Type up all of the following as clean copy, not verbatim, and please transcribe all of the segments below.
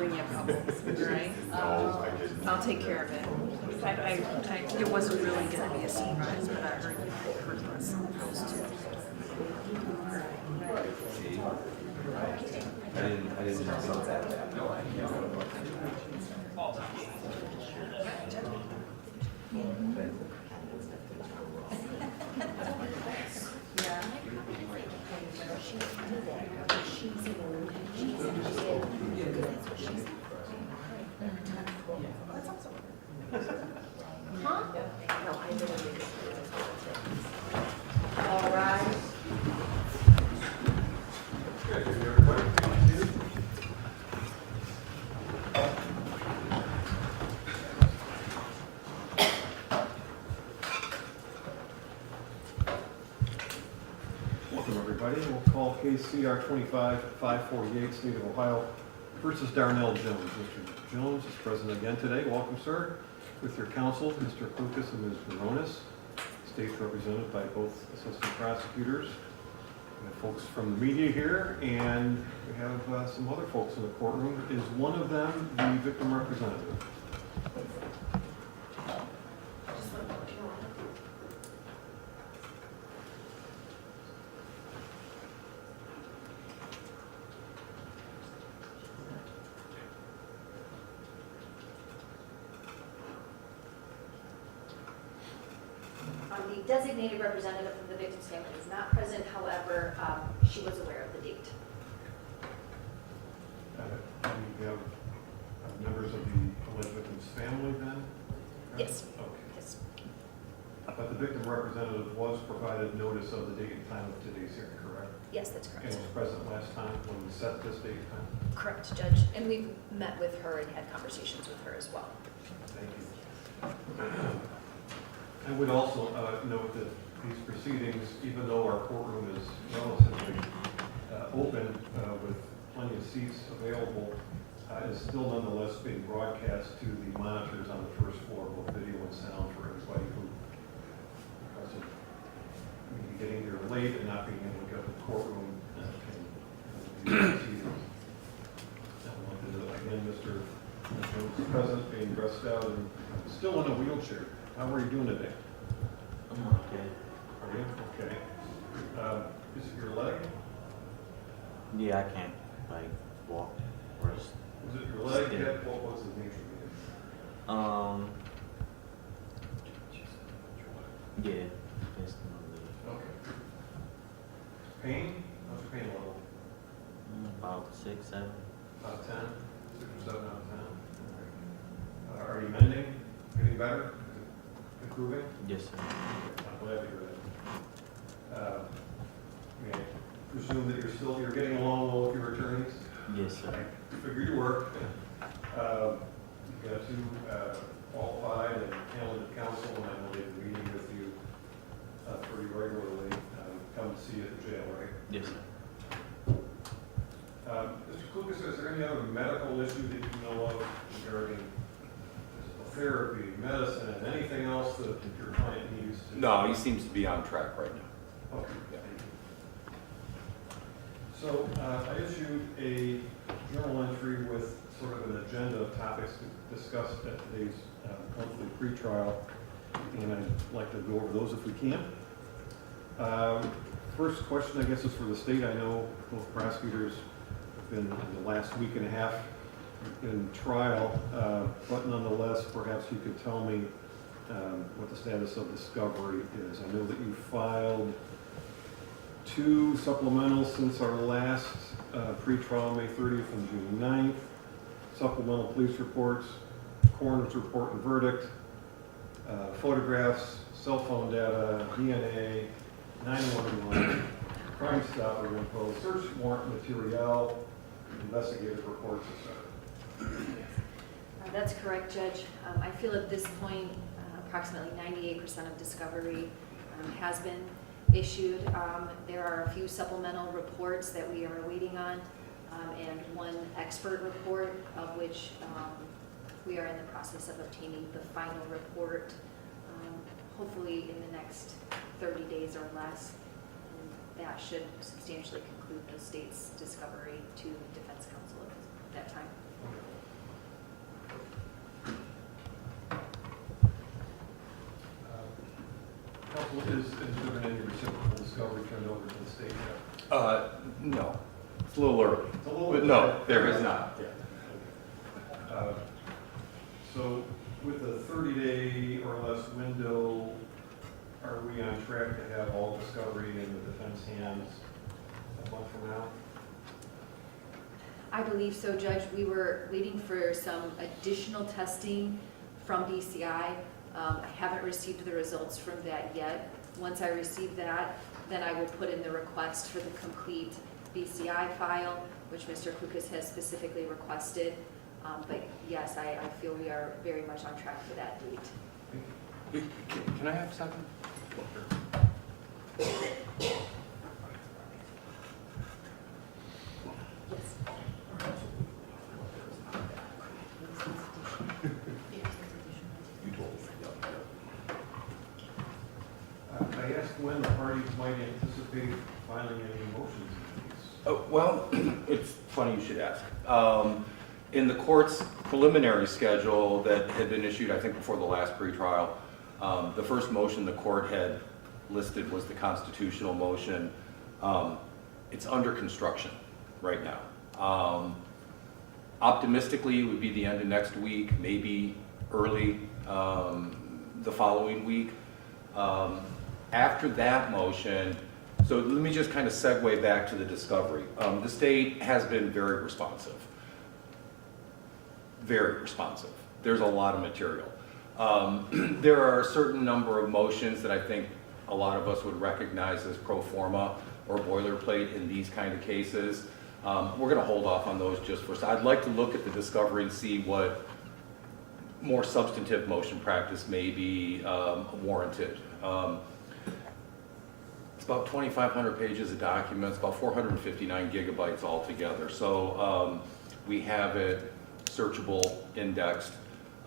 bring you a couple, right? No, I didn't. I'll take care of it. It wasn't really gonna be a surprise, but I heard less than those two. I didn't know that. Yeah. All right. Welcome, everybody. We'll call case CR 25-548, State of Ohio versus Darnell Jones. Mr. Jones is present again today. Welcome, sir. With your counsel, Mr. Klukas and Ms. Baronis. State's represented by both assistant prosecutors. We have folks from the media here, and we have some other folks in the courtroom. Is one of them the victim representative? The designated representative from the victim's family is not present, however, she was aware of the date. You have members of the alleged victim's family then? Yes. Okay. Yes. But the victim representative was provided notice of the date and time of today's hearing, correct? Yes, that's And correct. was present last time when we set this date and time? Correct, Judge. And we've met with her and had conversations with her as well. Thank you. I would also note that these proceedings, even though our courtroom is relatively open with plenty of seats available, is still nonetheless being broadcast to the monitors on the first floor, both video and sound, for anybody who, because of maybe getting here late and not being able to get to the courtroom, can view the proceedings. Again, Mr. Jones is present, being dressed out, and still in a wheelchair. How are you doing today? I'm okay. Are you? Okay. Is it your leg? Yeah, I can't like walk or Was it your leg? Yeah. What was the nature of it? yeah, just a Okay. Pain? How's your pain level? about 6, 7. Out of 10? 6 or 7 out of 10? Okay. Are you mending? Getting better? Improving? Yes, sir. I'm glad to hear that. May I presume that you're getting along well with your attorneys? Yes, sir. I figured you were. You've got two qualified and talented counsel, and I know they've been meeting with you pretty regularly. Come to see you at the jail, right? Yes, sir. Mr. Klukas, is there any other medical issue that you know of regarding physical therapy, medicine, and anything else that your client needs to? No, he seems to be on track right now. Okay. So I issued a journal entry with sort of an agenda of topics discussed at today's monthly pretrial, and I'd like to go over those if we can. First question, I guess, is for the state. I know both prosecutors have been in the last week and a half in trial, but nonetheless, perhaps you could tell me what the status of discovery is. I know that you filed 2 supplementals since our last pretrial, May 30th and June 9th, supplemental police reports, coroner's report and verdict, photographs, cell phone data, DNA, 911, crime stopper info, search warrant material, investigative reports, etc. That's correct, Judge. I feel at this point, approximately 98% of discovery has been issued. There are a few supplemental reports that we are waiting on, and one expert report, of which we are in the process of obtaining the final report, hopefully in the next 30 days or less. And that should substantially conclude the state's discovery to defense counsel at that time. Has there been any reciprocal discovery turned over to the state yet? No, it's a little early. It's a little But bit. no, there is not. So with the 30-day or less window, are we on track to have all discovery in the defense hands a month from now? I believe so, Judge. We were waiting for some additional testing from BCI. I haven't received the results from that yet. Once I receive that, then I will put in the request for the complete BCI file, which Mr. Klukas has specifically requested. But yes, I feel we are very much on track for that date. Can I have a second? Yes. You told me. I asked when the parties might anticipate filing any motions in the case. Oh, well, it's funny you should ask. In the court's preliminary schedule that had been issued, I think, before the last pretrial, the first motion the court had listed was the constitutional motion. It's under construction right now. Optimistically, it would be the end of next week, maybe early the following week. After that motion, so let me just kind of segue back to the discovery. The state has been very responsive. Very responsive. There's a lot of material. There are a certain number of motions that I think a lot of us would recognize as pro forma or boilerplate in these kind of cases. We're going to hold off on those just for. I'd like to look at the discovery and see what more substantive motion practice may be warranted. It's about 2,500 pages of documents, about 459 gigabytes altogether. So we have it searchable, indexed,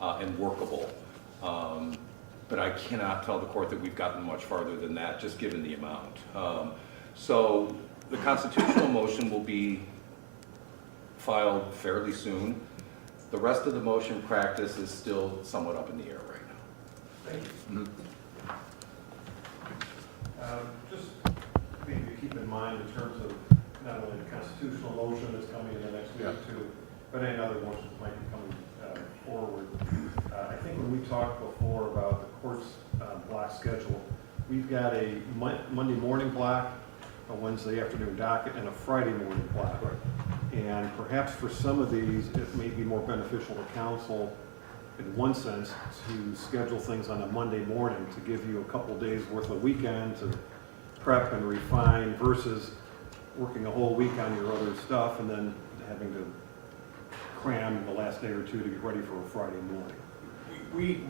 and workable. But I cannot tell the court that we've gotten much farther than that, just given the amount. So the constitutional motion will be filed fairly soon. The rest of the motion practice is still somewhat up in the air right now. Thank you. Mhm. Just maybe to keep in mind in terms of not only the constitutional motion that's coming in the next week or two, but any other motions that might be coming forward. I think when we talked before about the court's block schedule, we've got a Monday morning block, a Wednesday afternoon docket, and a Friday morning block. And perhaps for some of these, it may be more beneficial to counsel, in one sense, to schedule things on a Monday morning to give you a couple days worth of weekend to prep and refine versus working a whole week on your other stuff and then having to cram the last day or two to get ready for a Friday morning. We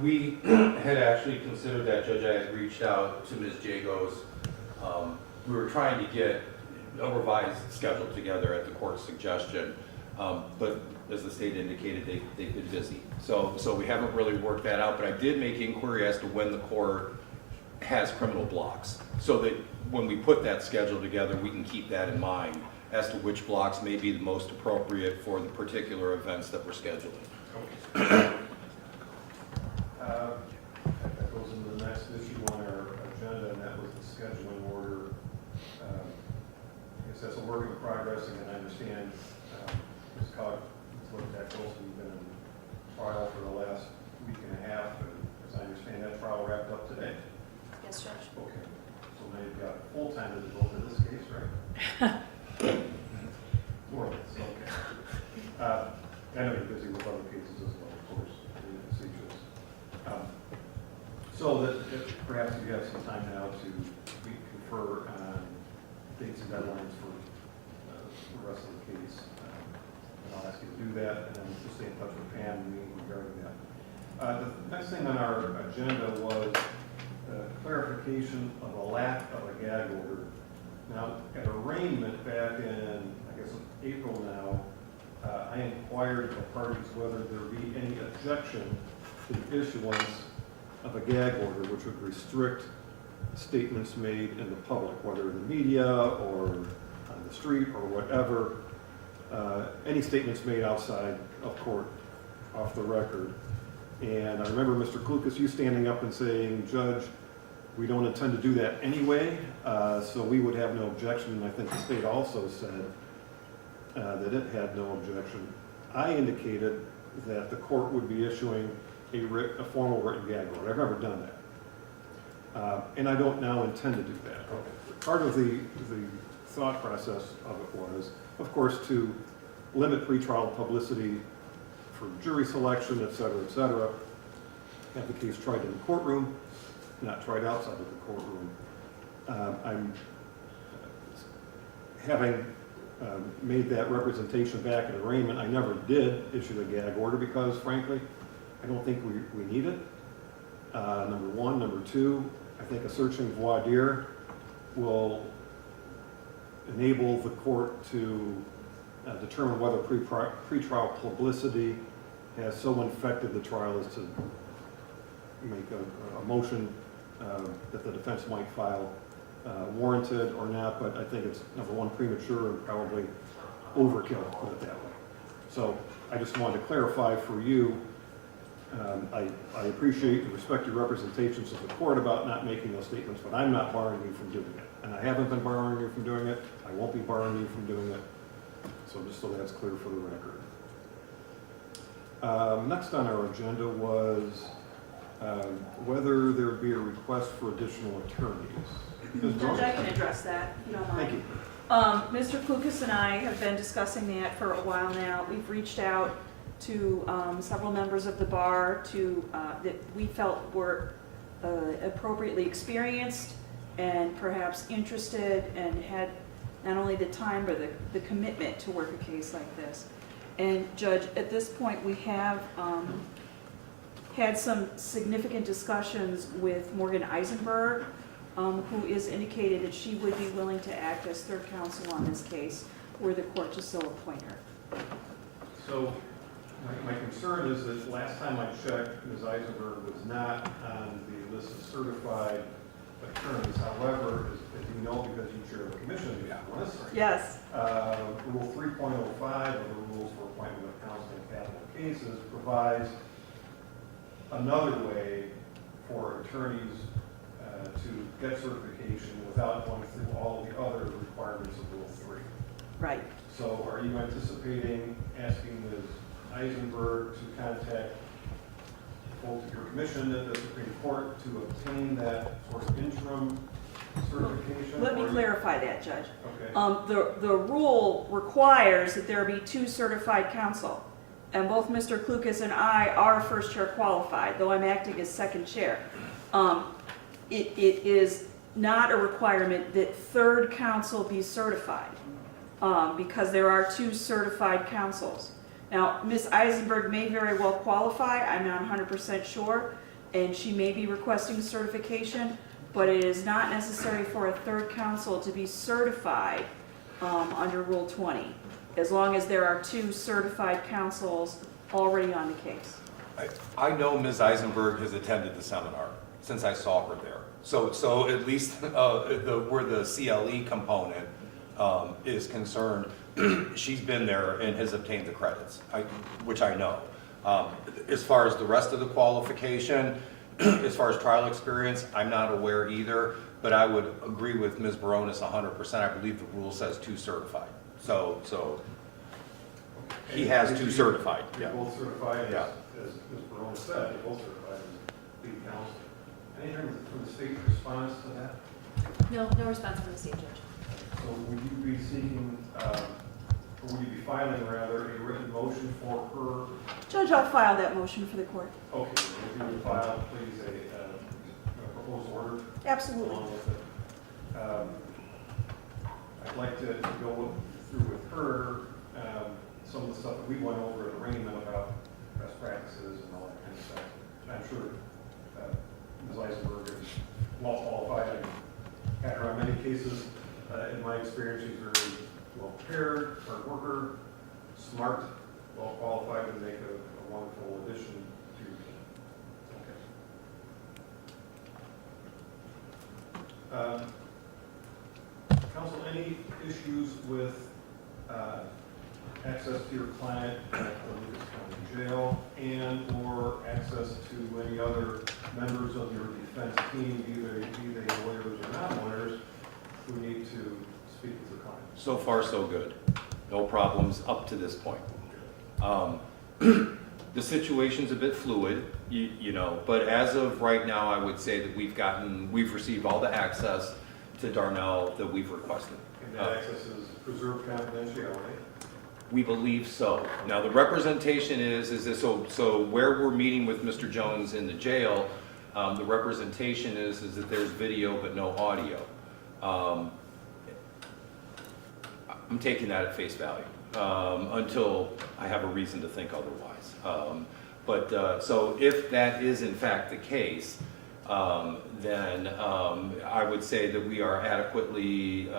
had actually considered that, Judge. I had reached out to Ms. Jagos. We were trying to get a revised schedule together at the court's suggestion, but as the state indicated, they've been busy. So we haven't really worked that out, but I did make inquiry as to when the court has criminal blocks, so that when we put that schedule together, we can keep that in mind as to which blocks may be the most appropriate for the particular events that we're scheduling. That goes into the next issue on our agenda, and that was the scheduling order. I guess that's a work in progress, and I understand Ms. Cog, Ms. Latigue, also been in trial for the last week and a half, and as I understand, that trial wrapped up today. Yes, Judge. Okay, so now you've got full time to devote to this case, right? More or less, okay. I know you're busy with other cases as well, of course, and procedures. So that perhaps you have some time now to confer on dates and deadlines for the rest of the case. And I'll ask you to do that, and then we'll stay in touch with Pam and me regarding that. The next thing on our agenda was clarification of a lack of a gag order. Now, at arraignment back in, I guess, April now, I inquired of the parties whether there be any objection to the issuance of a gag order which would restrict statements made in the public, whether in the media or on the street or whatever, any statements made outside of court, off the record. And I remember Mr. Klukas, you standing up and saying, Judge, We don't intend to do that anyway, so we would have no objection, and I think the state also said that it had no objection. I indicated that the court would be issuing a formal written gag order. I've never done that. And I don't now intend to do that. Part of the thought process of it was, of course, to limit pretrial publicity for jury selection, et cetera, have the case tried in the courtroom, not tried outside of the courtroom. I'm having made that representation back in arraignment. I never did issue a gag order because, frankly, I don't think we need it. Number one. Number two, I think a searching voir dire will enable the court to determine whether pretrial publicity has so infected the trial as to make a motion that the defense might file warranted or not, but I think it's, number one, premature and probably overkill, put it that way. So I just wanted to clarify for you, I appreciate and respect your representations of the court about not making those statements, but I'm not barring you from doing it. And I haven't been barring you from doing it. I won't be barring you from doing it. So just so that's clear for the record. Next on our agenda was whether there would be a request for additional attorneys. Ms. Judge, Jones? I can address that, if you don't mind. Thank you. Mr. Klukas and I have been discussing that for a while now. We've reached out to several members of the bar that we felt were appropriately experienced and perhaps interested and had not only the time but the commitment to work a case like this. And Judge, at this point we have had some significant discussions with Morgan Eisenberg, who is indicated that she would be willing to act as third counsel on this case were the court to so appoint her. So my concern is that last time I checked, Ms. Eisenberg was not on the list of certified attorneys. However, as you know, because you chair the commission, Yes. Rule 3.05 of the rules for appointment of counsel in capital cases provides another way for attorneys to get certification without going through all the other requirements of Rule 3. Right. So are you anticipating asking Ms. Eisenberg to contact both your commission and the Supreme Court to obtain that sort of interim certification? Let me clarify that, Judge. Okay. The rule requires that there be two certified counsel. And both Mr. Klukas and I are first chair qualified, though I'm acting as second chair. It is not a requirement that third counsel be certified, because there are two certified counsels. Now, Ms. Eisenberg may very well qualify, I'm not 100% sure, and she may be requesting certification, but it is not necessary for a third counsel to be certified under Rule 20, as long as there are two certified counsels already on the case. I know Ms. Eisenberg has attended the seminar since I saw her there. So at least where the CLE component is concerned, she's been there and has obtained the credits, which I know. As far as the rest of the qualification, as far as trial experience, I'm not aware either, but I would agree with Ms. Baronis 100%. I believe the rule says two certified. So he has two certified. You're both certified, Yeah. as Ms. Baronis said, you're both certified as lead counsel. Anything from the state response to that? No response from the state judge. So would you be seeking, or would you be filing rather, a written motion for her? Judge, I'll file that motion for the court. Okay, if you would file, please, a proposed order Absolutely. along with it. I'd like to go through with her some of the stuff that we went over at arraignment about best practices and all that kind of stuff. I'm sure Ms. Eisenberg is well qualified. I've had her on many cases. In my experience, she's very well prepared, hard worker, smart, well qualified to make a wonderful addition to your team. Okay. Counsel, any issues with access to your client at the Lucas County Jail and or access to any other members of your defense team, be they lawyers or not lawyers, who need to speak with the client? So far, so good. No problems up to this point. The situation's a bit fluid, you know, but as of right now, I would say that we've received all the access to Darnell that we've requested. And that access is preserved confidentiality? We believe so. Now, the representation is this, so where we're meeting with Mr. Jones in the jail, the representation is that there's video but no audio. I'm taking that at face value until I have a reason to think otherwise. So if that is in fact the case, then I would say that we are adequately,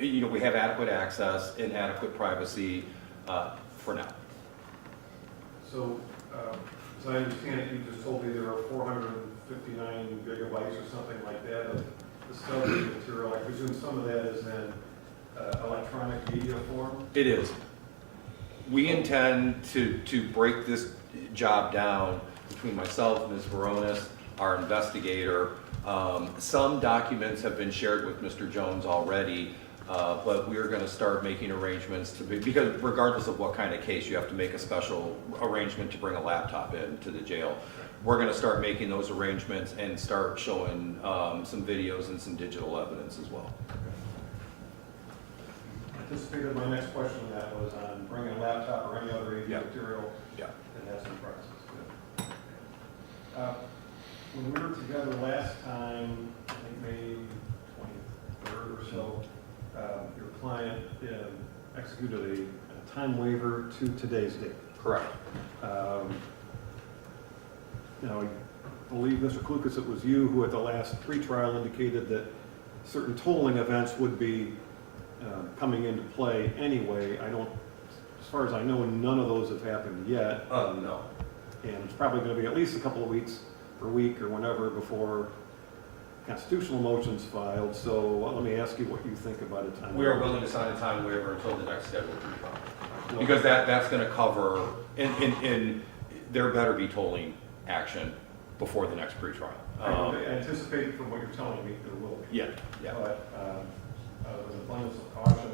we have adequate access and adequate privacy for now. So, as I understand it, you just told me there are 459 gigabytes or something like that of discovery material. I presume some of that is in electronic media form? It is. We intend to break this job down between myself, Ms. Veronis, our investigator. Some documents have been shared with Mr. Jones already, but we are going to start making arrangements because regardless of what kind of case, you have to make a special arrangement to bring a laptop in to the jail. We're going to start making those arrangements and start showing some videos and some digital evidence as well. Anticipated my next question on that was on bringing a laptop or any other AV Yeah. material. Yeah. And that's in process. Good. When we were together last time, I think May 23rd or so, your client executed a time waiver to today's date. Correct. Now, I believe, Mr. Klukas, it was you who at the last pretrial indicated that certain tolling events would be coming into play anyway. As far as I know, none of those have happened yet. No. And it's probably going to be at least a couple of weeks or week or whenever before constitutional motion's filed. So let me ask you what you think about a time We are waiver. willing to sign a time waiver until the next scheduled pretrial. Because that's going to cover, and there better be tolling action before the next pretrial. I anticipate from what you're telling me there will be. Yeah, yeah. But with an abundance of caution,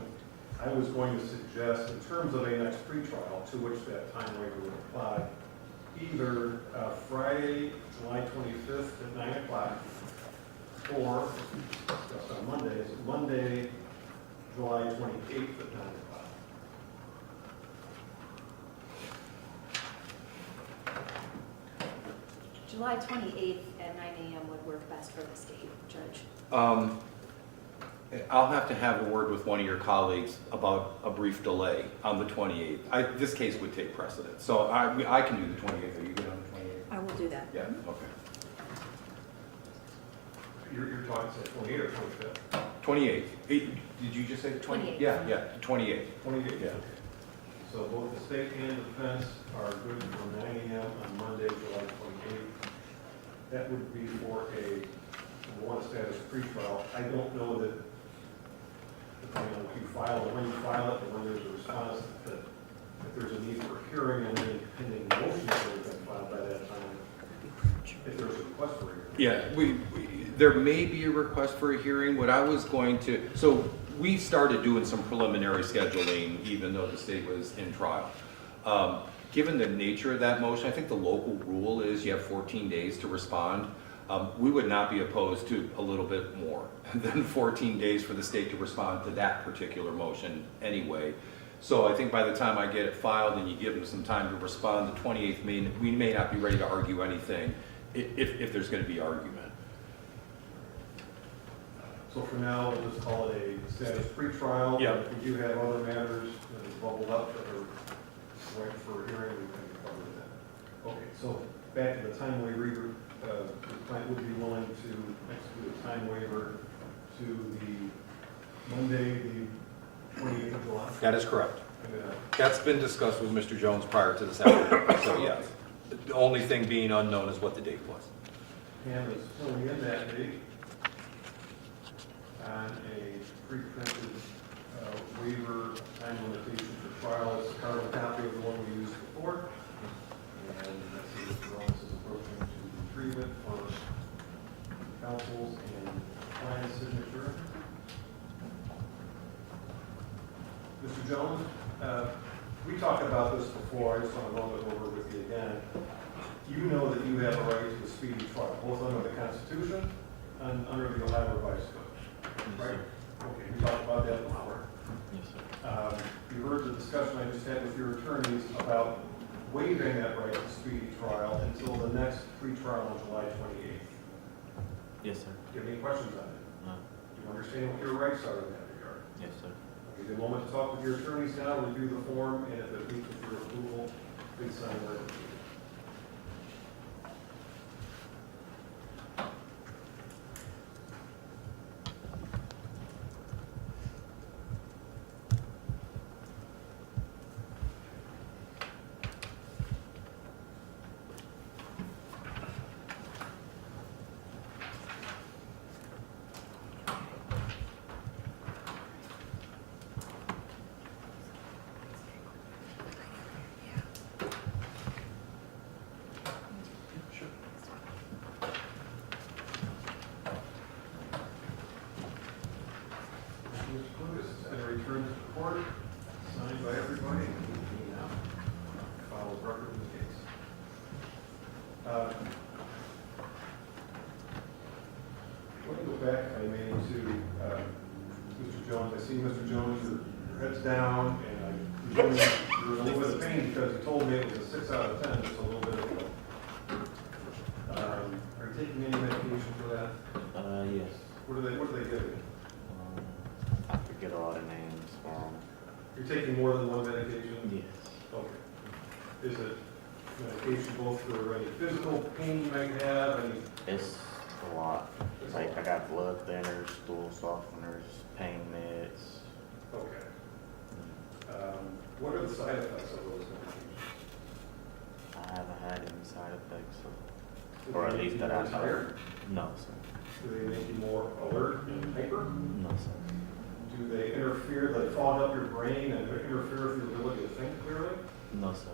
I was going to suggest in terms of a next pretrial to which that time waiver would apply, either Friday, July 25th at 9 o'clock, or, just on Mondays, Monday, July 28th at 9 o'clock. July 28th at 9 a.m. would work best for the state, Judge. I'll have to have a word with one of your colleagues about a brief delay on the 28th. This case would take precedence, so I can do the 28th. Are you good on the 28th? I will do that. Yeah, okay. You're talking, say, 28 or 25th? 28th. Did you just say 28th. Yeah, 28th. 28th. Yeah. So both the state and defense are good for 9 a.m. on Monday, July 28th. That would be for a warrant status pretrial. I don't know that, depending on what you file, or when you file it, and when there's a response, that if there's a need for a hearing and any pending motions that have been filed by that time, if there's a request for a hearing. Yeah, there may be a request for a hearing. What I was going to, so we started doing some preliminary scheduling even though the state was in trial. Given the nature of that motion, I think the local rule is you have 14 days to respond. We would not be opposed to a little bit more than 14 days for the state to respond to that particular motion anyway. So I think by the time I get it filed and you give them some time to respond, the 28th, we may not be ready to argue anything if there's going to be argument. So for now, we'll just call it a status pretrial. Yeah. If we do have other matters that have bubbled up that are right for a hearing, we can cover that. Okay, so back to the time waiver, the client would be willing to execute a time waiver to the Monday, the 28th of July? That is correct. And, That's been discussed with Mr. Jones prior to this afternoon, so yes. The only thing being unknown is what the date was. Pam is filling in that date on a pre-printed waiver of time limitation for trial. It's a carbon copy of the one we used before. And that's Mr. Rollins is approaching to retrieve it for counsel's and client's signature. Mr. Jones, we talked about this before, I just want to run it over with you again. You know that you have a right to a speedy trial, both under the Constitution and under the Ohio Revised Code, right? Okay, we talked about that before. Yes, sir. You heard the discussion I just had with your attorneys about waiving that right to speedy trial until the next pretrial on July 28th. Yes, sir. Do you have any questions on it? No. Do you understand what your rights are in that regard? Yes, sir. I'll give you a moment to talk with your attorneys now, review the form, and if it meets with your approval, please sign it. Mr. Clutis, and return to the court, signed by everybody, and now file the record in the case. Let me go back, if I may, to Mr. Jones. I see, Mr. Jones, your head's down, and I presume you're in a little bit of pain because you told me it was a 6 out of 10, just a little bit ago. Are you taking any medication for that? Yes. What do they give you? I forget all the names for them. You're taking more than one medication? Yes. Okay. Is it medication both for any physical pain you might have, any? It's a lot. Like, I got blood thinners, stool softeners, pain meds. Okay. What are the side effects of those medications? I haven't had any side effects, so, Do or they at make least you that more I know. tired? No, sir. Do they make you more alert and hyper? No, sir. Do they interfere, they fog up your brain and interfere with your ability to think clearly? No, sir.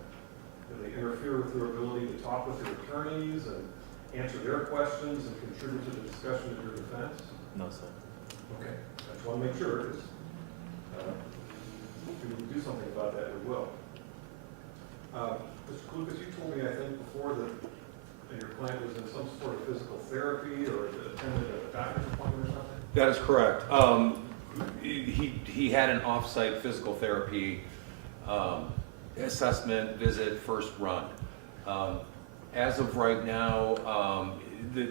Do they interfere with your ability to talk with your attorneys and answer their questions and contribute to the discussion of your defense? No, sir. Okay, I just want to make sure, because if we can do something about that, we will. Mr. Lucas, you told me, I think, before that your client was in some sort of physical therapy or attended a doctor's appointment or something? That is correct. He had an off-site physical therapy assessment visit first run. As of right now,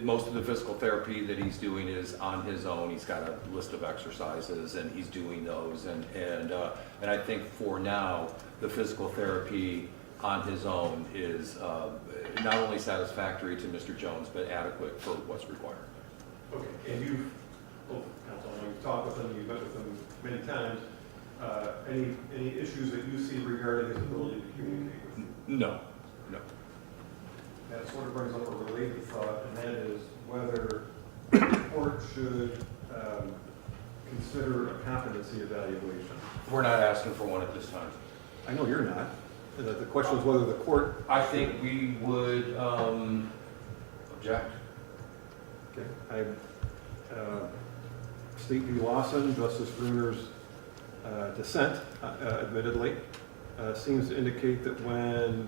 most of the physical therapy that he's doing is on his own. He's got a list of exercises and he's doing those. And I think for now, the physical therapy on his own is not only satisfactory to Mr. Jones, but adequate for what's required. Okay, and you've, counsel, I know you've talked with him, you've met with him many times. Any issues that you see regarding his ability to communicate with you? No, no. That sort of brings up a related thought, and that is whether the court should consider a competency evaluation. We're not asking for one at this time. I know you're not. The question is whether the court. I think we would object. Okay. State v. Lawson, Justice Bruner's dissent, admittedly, seems to indicate that when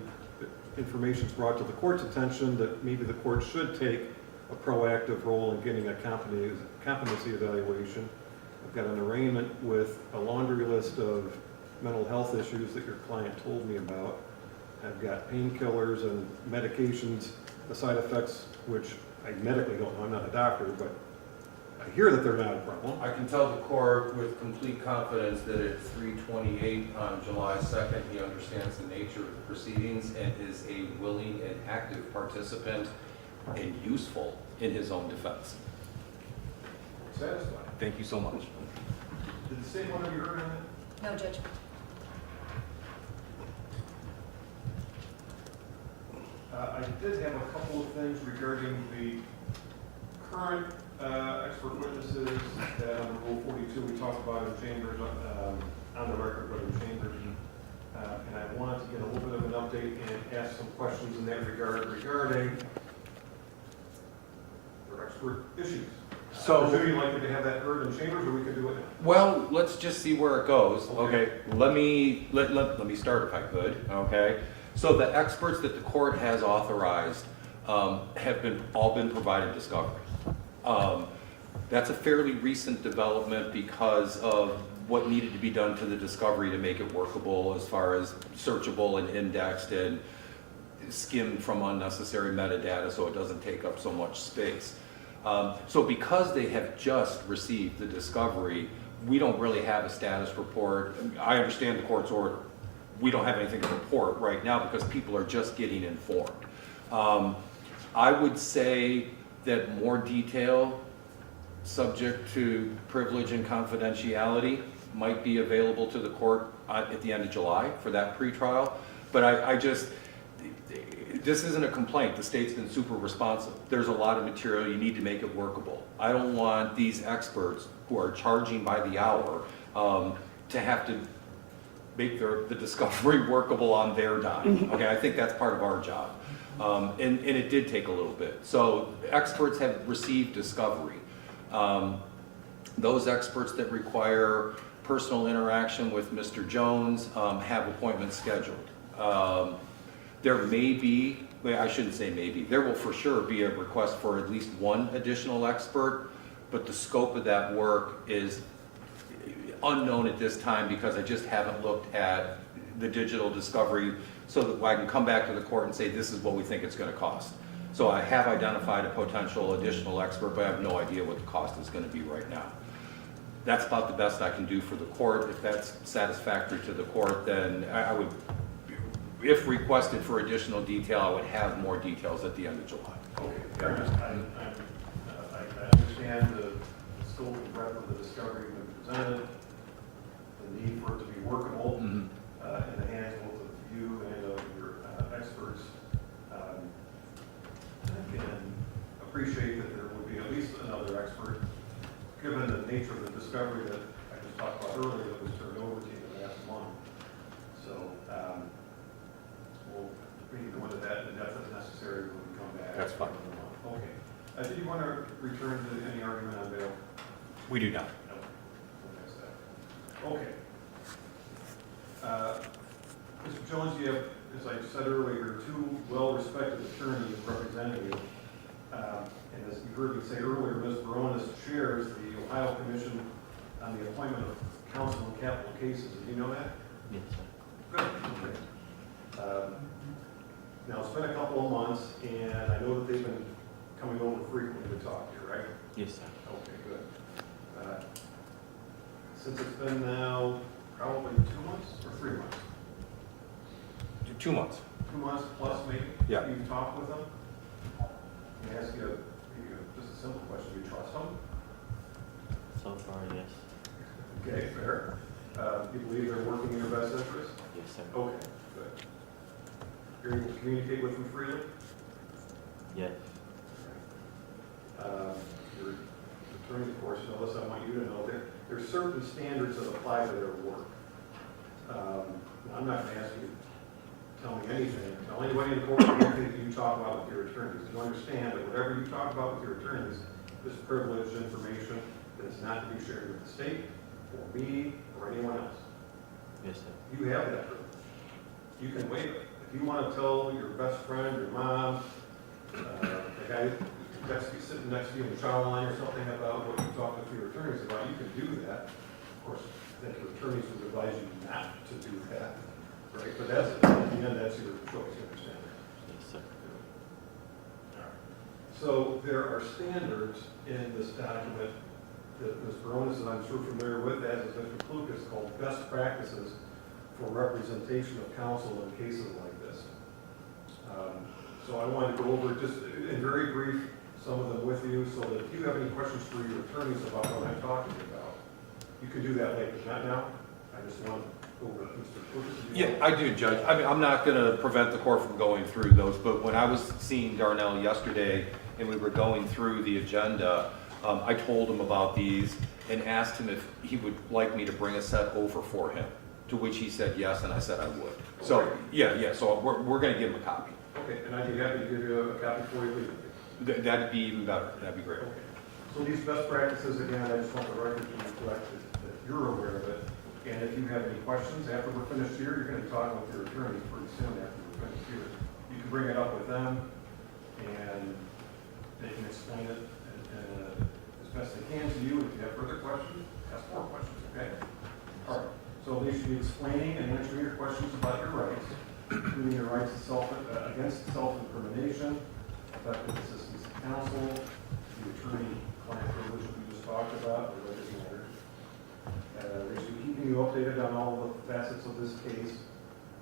information is brought to the court's attention, that maybe the court should take a proactive role in getting a competency evaluation. I've got an arraignment with a laundry list of mental health issues that your client told me about. I've got painkillers and medications, the side effects, which I medically don't know, I'm not a doctor, but I hear that they're not a problem. I can tell the court with complete confidence that at 3:28 on July 2nd, he understands the nature of the proceedings and is a willing and active participant and useful in his own defense. Satisfied. Thank you so much. Did the state want to be heard on that? No, Judge. I did have a couple of things regarding the current expert witnesses that under Rule 42 we talked about in chambers, on the record, but in chambers. And I wanted to get a little bit of an update and ask some questions in that regard regarding their expert expert issues. So- Would you like to have that heard in chambers, or we could do it now? Well, let's just see where it goes, Okay. okay? Let me start if I could, okay? So the experts that the court has authorized have all been provided discovery. That's a fairly recent development because of what needed to be done to the discovery to make it workable as far as searchable and indexed and skimmed from unnecessary metadata so it doesn't take up so much space. So because they have just received the discovery, we don't really have a status report. I understand the court's order. We don't have anything to report right now because people are just getting informed. I would say that more detail, subject to privilege and confidentiality, might be available to the court at the end of July for that pretrial. But this isn't a complaint. The state's been super responsive. There's a lot of material. You need to make it workable. I don't want these experts who are charging by the hour to have to make the discovery workable on their dime. Okay, I think that's part of our job. And it did take a little bit. So experts have received discovery. Those experts that require personal interaction with Mr. Jones have appointments scheduled. There may be, well, I shouldn't say maybe, there will for sure be a request for at least one additional expert, but the scope of that work is unknown at this time because I just haven't looked at the digital discovery so that I can come back to the court and say this is what we think it's going to cost. So I have identified a potential additional expert, but I have no idea what the cost is going to be right now. That's about the best I can do for the court. If that's satisfactory to the court, then I would, if requested for additional detail, I would have more details at the end of July. Okay, I understand the scope and breadth of the discovery that presented, the need for it to be workable in the hands both of you and of your experts. I can appreciate that there would be at least another expert, given the nature of the discovery that I just talked about earlier that was turned over to you last month. So we can go into that in depth if necessary when we come back. That's fine. Okay. Did you want to return to any argument on bail? We do not. No. Okay. Mr. Jones, you have, as I said earlier, two well-respected attorneys representing you. And as you heard me say earlier, Ms. Baronis chairs the Ohio Commission on the Appointment of Counsel in Capital Cases. Did you know that? Yes, sir. Good. Okay. Now, it's been a couple of months, and I know that they've been coming over frequently to talk to you, right? Yes, sir. Okay, good. Since it's been now probably 2 months or 3 months? 2 months. 2 months plus maybe? Yeah. You've talked with them? Let me ask you just a simple question. Do you trust them? So far, yes. Okay, fair. You believe they're working in your best interest? Yes, sir. Okay, good. You're able to communicate with them freely? Yes. Your attorney, of course, knows this. I want you to know that there's certain standards that apply to their work. I'm not going to ask you to tell me anything. Tell anybody in the court anything that you talk about with your attorneys. You understand that whatever you talk about with your attorneys is privileged information that is not to be shared with the state or me or anyone else. Yes, sir. You have that privilege. You can waive it. If you want to tell your best friend, your mom, the guy that's sitting next to you in the child line or something about what you talk to your attorneys about, you can do that. Of course, I think your attorneys would advise you not to do that, right? But that's, at the end, that's your choice, you understand that? Yes, sir. So there are standards in this document that Ms. Baronis is, I'm sure, familiar with, as is Mr. Klukas, called best practices for representation of counsel in cases like this. So I wanted to go over just in very brief some of them with you, so that if you have any questions for your attorneys about what I'm talking about, you can do that later, not now. I just want to go over Mr. Klukas. Yeah, I do, Judge. I mean, I'm not going to prevent the court from going through those, but when I was seeing Darnell yesterday and we were going through the agenda, I told him about these and asked him if he would like me to bring a set over for him, to which he said yes, and I said I would. So, Okay. yeah, so we're going to give him a copy. Okay, and I'd be happy to give you a copy before you leave. That'd be even better, that'd be great. Okay. So these best practices, again, I just want the record to reflect that you're aware of it. And if you have any questions after we're finished here, you're going to be talking with your attorney pretty soon after we're finished here. You can bring it up with them, and they can explain it as best they can to you. If you have further questions, ask more questions, okay? All right. So they should be explaining and answering your questions about your rights, including your rights against self-incrimination, effective assistance of counsel, the attorney-client privilege that we just talked about, or related matters. They should be keeping you updated on all the facets of this case,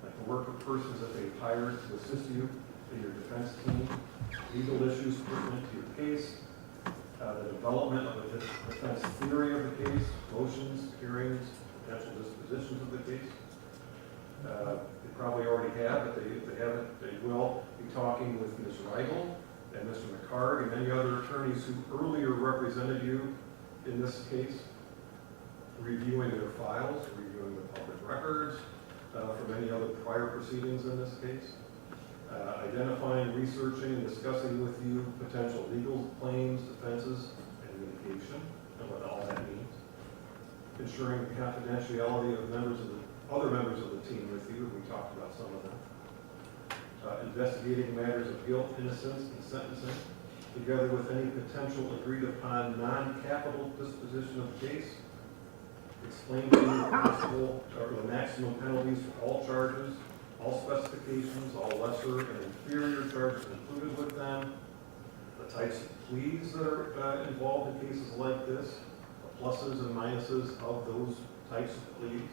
like the work of persons that they've hired to assist you in your defense team, legal issues pertinent to your case, the development of a defense theory of the case, motions, hearings, potential dispositions of the case. They probably already have, but if they haven't, they will be talking with Ms. Reigel and Mr. McCard and many other attorneys who earlier represented you in this case, reviewing their files, reviewing the public records from any other prior proceedings in this case, identifying, researching, and discussing with you potential legal claims, defenses, and litigation, and what all that means, ensuring the confidentiality of other members of the team with you. We talked about some of them. Investigating matters of guilt, innocence, and sentencing, together with any potential agreed upon non-capital disposition of the case. Explain to you the possible or the maximum penalties for all charges, all specifications, all lesser and inferior charges included with them, the types of pleas that are involved in cases like this, the pluses and minuses of those types of pleas,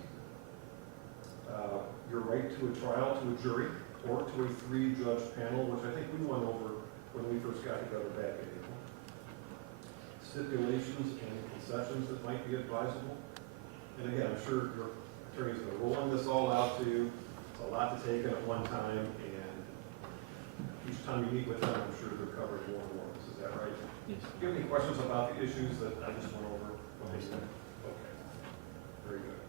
your right to a trial, to a jury, or to a 3-judge panel, which I think we went over when we first got together back in April. Stipulations and concessions that might be advisable. And again, I'm sure your attorney's going to roll this all out to you. It's a lot to take in at one time, and each time you meet with them, I'm sure they're covering more and more. Is that right? Yes. Do you have any questions about the issues that I just went over? Okay. Very good.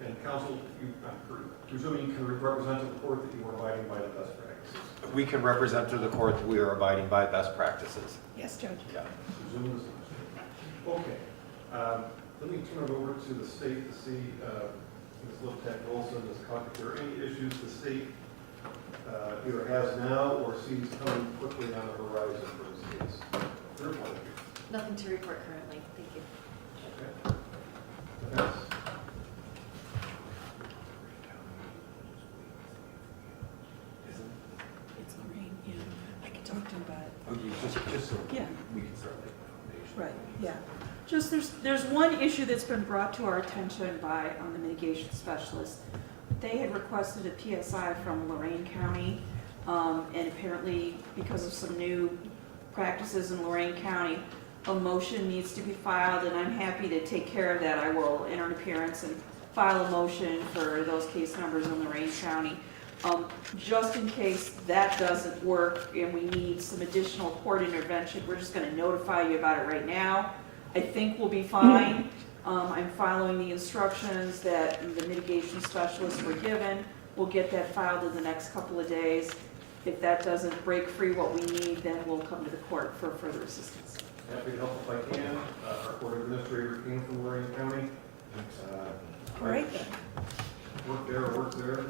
And counsel, I'm presuming you can represent to the court that you were abiding by the best practices. We can represent to the court that we are abiding by best practices. Yes, Judge. Yeah. Presume as much. Okay. Let me turn it over to the state to see, Ms. Latigue Wilson, Ms. Cook, if there are any issues the state either has now or sees coming quickly on the horizon for this case. Your point of view. Nothing to report currently, thank you. Okay. Defense. It's Lorraine, yeah. I can talk to him about it. Okay, just so Yeah. we can start laying the foundation. Right, yeah. Just, there's one issue that's been brought to our attention by the mitigation specialist. They had requested a PSI from Lorraine County, and apparently because of some new practices in Lorraine County, a motion needs to be filed, and I'm happy to take care of that. I will enter an appearance and file a motion for those case numbers in Lorraine County. Just in case that doesn't work and we need some additional court intervention, we're just gonna notify you about it right now. I think we'll be fine. I'm following the instructions that the mitigation specialists were given. We'll get that filed in the next couple of days. If that doesn't break free what we need, then we'll come to the court for further assistance. Happy to help if I can. Our court administrator came from Lorraine County. All right then. Work there.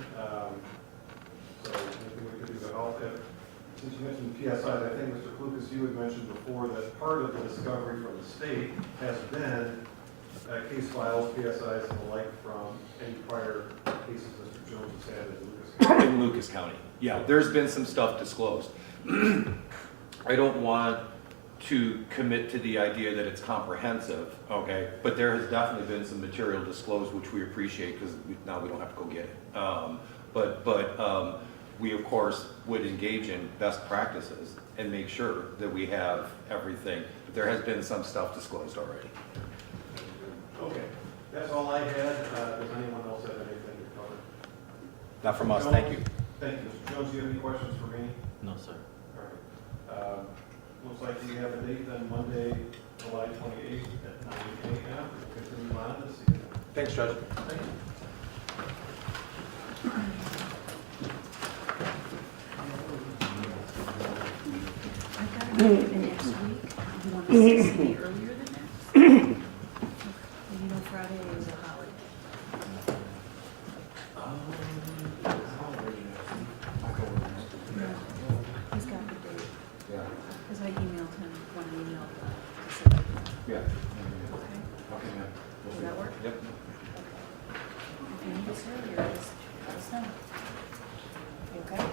So anything we could do to help. Since you mentioned PSI, I think Mr. Lucas, you had mentioned before that part of the discovery from the state has been case files, PSIs, and the like from any prior cases Mr. Jones has had in Lucas County. In Lucas County. Yeah, there's been some stuff disclosed. I don't want to commit to the idea that it's comprehensive, okay? But there has definitely been some material disclosed, which we appreciate because now we don't have to go get it. But we, of course, would engage in best practices and make sure that we have everything. But there has been some stuff disclosed already. Okay, that's all I had. Does anyone else have anything to cover? Not from us, thank you. Thank you. Mr. Jones, do you have any questions for me? No, sir. All right. Looks like we have a date then, Monday, July 28th at 9 a.m. We'll continue on this evening. Thanks, Judge. Thank you. week? Do you want the 6th to be earlier than that? You know, Friday is a holiday. No, he's got the date, Yeah. because I emailed him one email to say, okay, Yeah. will Okay, yeah. that work? Yep. If you need us earlier, just let us know. You okay?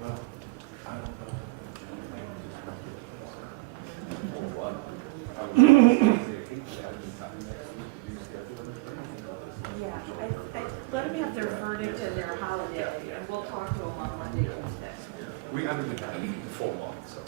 Well, I don't know. Yeah, let them have their verdict and their holiday, and we'll talk to them on Monday, Tuesday. We haven't been having the full month, so.